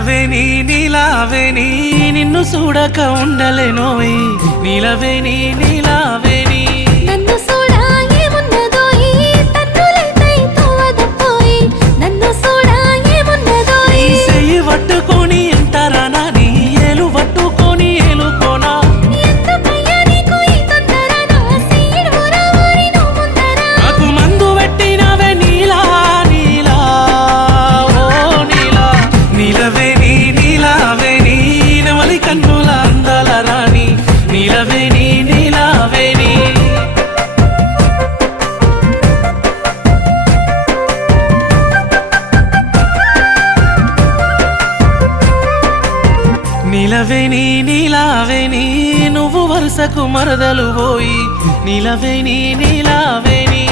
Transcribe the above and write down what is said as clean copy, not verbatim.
నిలవేని నీలావేని నిన్ను చూడక ఉండలేనోయ్ నిలవేని నీలావేని నన్ను చూడా ఏమున్నదోయ్ తన్నులైతే తోవదపోయ్ నన్ను చూడా ఏమున్నదోయ్ నీ చెయ్యి పట్టుకొని ఎంతరానా నీ ఏలు పట్టుకొని ఏలుకోనా ఎందుకయ్యా నీకు ఈ తొందర నా సీడు ఊరవారి నువ్వు ముందర నాకు మందు పెట్టినవే నీలా నీలా ఓ నీలా నిలవేని నీలావేని నెమలి కన్నుల అందాల రాణి నిలవేని నీలావేని నిలవేని నీలావేని నువ్వు వరుసకు మరదలు పోయి నిలవేని నీలావేని